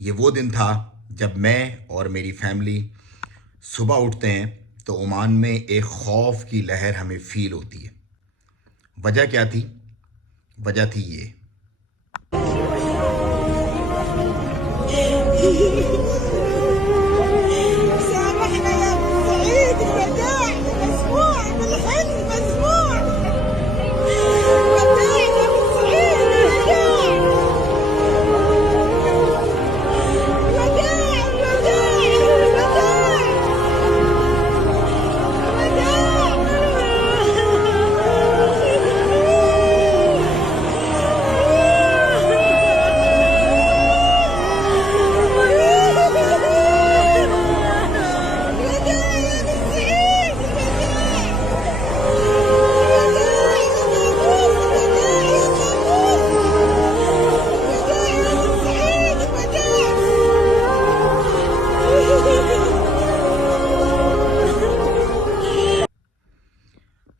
یہ وہ دن تھا جب میں اور میری فیملی صبح اٹھتے ہیں تو عمان میں ایک خوف کی لہر ہمیں فیل ہوتی ہے۔ وجہ کیا تھی؟ وجہ تھی یہ۔ سامحنا يا ابو سعيد، الوداع مسموع بالحلم مسموع. وداع يا ابو سعيد، الوداع وداع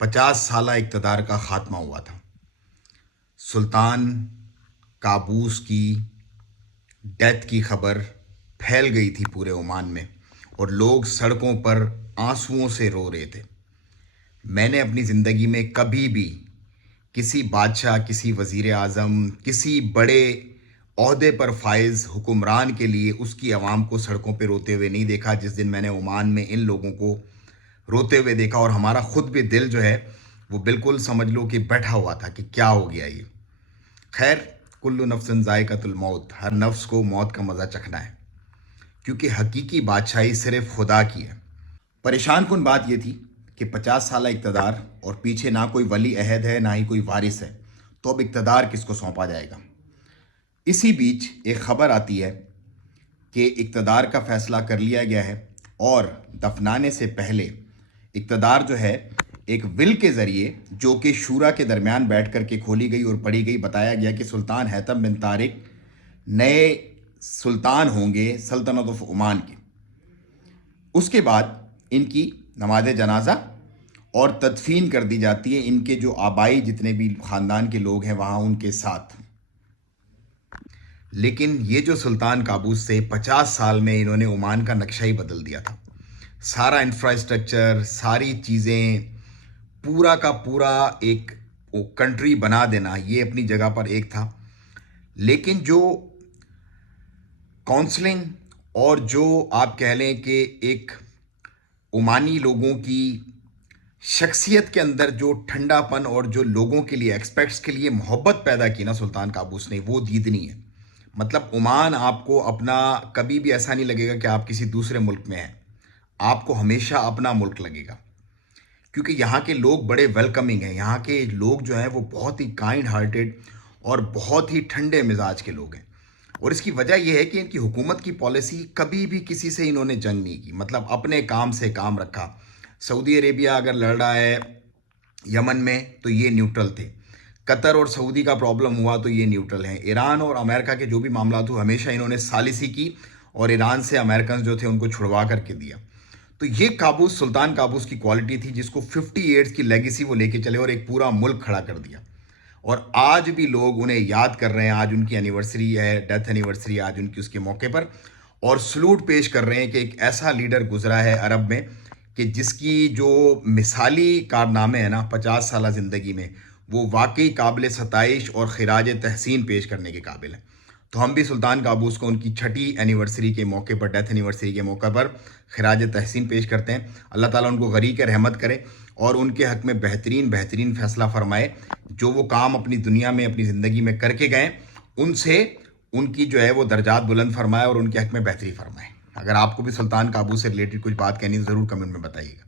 پچاس سالہ اقتدار کا خاتمہ ہوا تھا۔ سلطان قابوس کی ڈیتھ کی خبر پھیل گئی تھی پورے عمان میں اور لوگ سڑکوں پر آنسوؤں سے رو رہے تھے۔ میں نے اپنی زندگی میں کبھی بھی کسی بادشاہ، کسی وزیر اعظم، کسی بڑے عہدے پر فائز حکمران کے لیے اس کی عوام کو سڑکوں پہ روتے ہوئے نہیں دیکھا جس دن میں نے عمان میں ان لوگوں کو روتے ہوئے دیکھا، اور ہمارا خود بھی دل جو ہے وہ بالکل سمجھ لو کہ بیٹھا ہوا تھا کہ کیا ہو گیا یہ۔ خیر، کل نفس ذائقۃ الموت، ہر نفس کو موت کا مزہ چکھنا ہے، کیونکہ حقیقی بادشاہی صرف خدا کی ہے۔ پریشان کن بات یہ تھی کہ 50 سالہ اقتدار اور پیچھے نہ کوئی ولی عہد ہے نہ ہی کوئی وارث ہے، تو اب اقتدار کس کو سونپا جائے گا؟ اسی بیچ ایک خبر آتی ہے کہ اقتدار کا فیصلہ کر لیا گیا ہے اور دفنانے سے پہلے اقتدار جو ہے ایک ول کے ذریعے، جو کہ شورا کے درمیان بیٹھ کر کے کھولی گئی اور پڑھی گئی، بتایا گیا کہ سلطان حیثم بن طارق نئے سلطان ہوں گے سلطنت آف عمان کے۔ اس کے بعد ان کی نماز جنازہ اور تدفین کر دی جاتی ہے ان کے جو آبائی جتنے بھی خاندان کے لوگ ہیں وہاں ان کے ساتھ۔ لیکن یہ جو سلطان قابوس سے 50 سال میں انہوں نے عمان کا نقشہ ہی بدل دیا تھا۔ سارا انفراسٹرکچر، ساری چیزیں، پورا کا پورا ایک کنٹری بنا دینا، یہ اپنی جگہ پر ایک تھا۔ لیکن جو کاؤنسلنگ اور جو آپ کہہ لیں کہ ایک عمانی لوگوں کی شخصیت کے اندر جو ٹھنڈا پن اور جو لوگوں کے لیے ایکسپیکٹس کے لیے محبت پیدا کی نا سلطان قابوس نے، وہ دیدنی ہے۔ مطلب عمان آپ کو اپنا کبھی بھی ایسا نہیں لگے گا کہ آپ کسی دوسرے ملک میں ہیں، آپ کو ہمیشہ اپنا ملک لگے گا، کیونکہ یہاں کے لوگ بڑے ویلکمنگ ہیں۔ یہاں کے لوگ جو ہیں وہ بہت ہی کائنڈ ہارٹڈ اور بہت ہی ٹھنڈے مزاج کے لوگ ہیں، اور اس کی وجہ یہ ہے کہ ان کی حکومت کی پالیسی کبھی بھی کسی سے انہوں نے جنگ نہیں کی، مطلب اپنے کام سے کام رکھا۔ سعودی عربیہ اگر لڑ رہا ہے یمن میں تو یہ نیوٹرل تھے، قطر اور سعودی کا پرابلم ہوا تو یہ نیوٹرل ہیں، ایران اور امریکہ کے جو بھی معاملات ہوئے ہمیشہ انہوں نے ثالثی کی اور ایران سے امریکنز جو تھے ان کو چھڑوا کر کے دیا۔ تو یہ قابوس، سلطان قابوس کی کوالٹی تھی جس کو 50 ایئرز کی لیگیسی وہ لے کے چلے اور ایک پورا ملک کھڑا کر دیا، اور آج بھی لوگ انہیں یاد کر رہے ہیں۔ آج ان کی اینیورسری ہے، ڈیتھ اینیورسری آج ان کی، اس کے موقع پر، اور سلوٹ پیش کر رہے ہیں کہ ایک ایسا لیڈر گزرا ہے عرب میں کہ جس کی جو مثالی کارنامے ہیں نا 50 سالہ زندگی میں، وہ واقعی قابل ستائش اور خراج تحسین پیش کرنے کے قابل ہیں۔ تو ہم بھی سلطان قابوس کو ان کی 6ٹھی اینیورسری کے موقع پر، ڈیتھ اینیورسری کے موقع پر خراج تحسین پیش کرتے ہیں۔ اللہ تعالیٰ ان کو غریق رحمت کرے اور ان کے حق میں بہترین فیصلہ فرمائے۔ جو وہ کام اپنی دنیا میں، اپنی زندگی میں کر کے گئے، ان سے ان کی جو ہے وہ درجات بلند فرمائے اور ان کے حق میں بہتری فرمائے۔ اگر آپ کو بھی سلطان قابوس سے ریلیٹڈ کچھ بات کہنی تو ضرور کمنٹ میں بتائیے گا۔